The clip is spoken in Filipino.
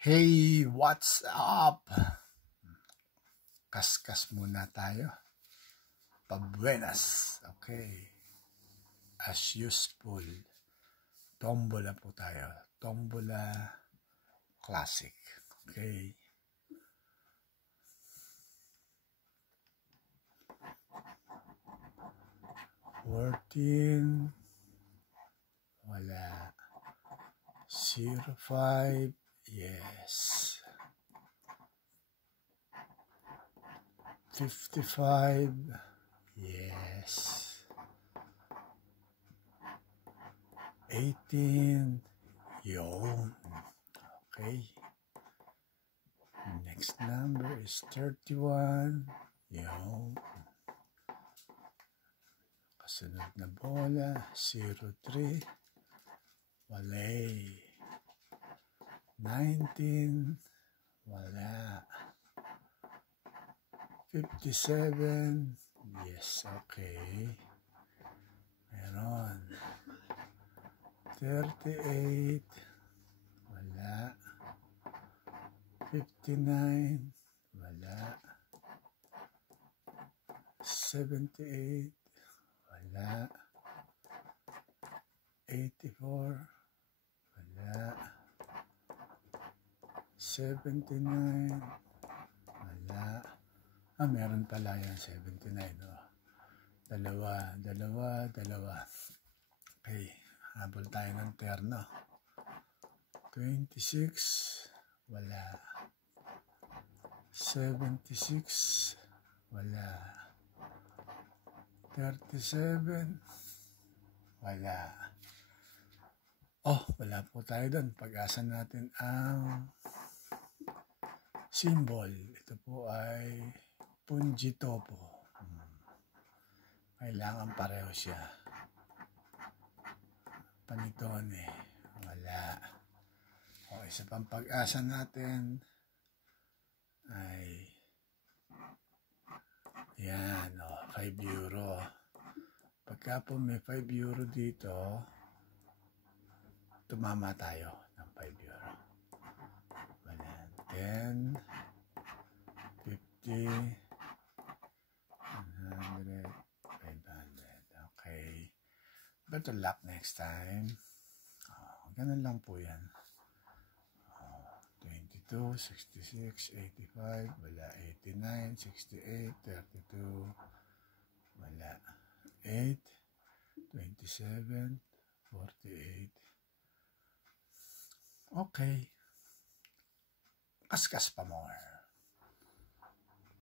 Hey, what's up? Kaskas muna tayo. Pabuenas. Okay. As useful. Tombola po tayo. Tombola classic. Okay. $14. Wala. 05. Yes. 55. Yes. 18. Yun. Okay. Next number is 31. Yun. Kasunod na bola, 03. Walay. 19. Wala. 57. Yes, okay. Meron. 38. Wala. 59. Wala. 78. Wala. 84. Wala. 79. Wala. Meron pala yan, 79. Oh. Dalawa. Okay, habol tayo ng terno. 26. Wala. 76. Wala. 37. Wala. Wala po tayo doon. Pag-asa natin ang symbol. Ito po ay Punjitopo. Kailangan pareho siya. Panitone. Wala. Isa pang pag-asa natin ay yan. 5 euro. Pagka po may 5 euro dito, tumama tayo ng 5 euro. 10, 50, 100, 500. Okay. Better luck next time. Ganun lang po yan. 22, 66, 85, wala. 89, 68, 32, wala. 8, 27, 48. Okay. Kaskas pa more.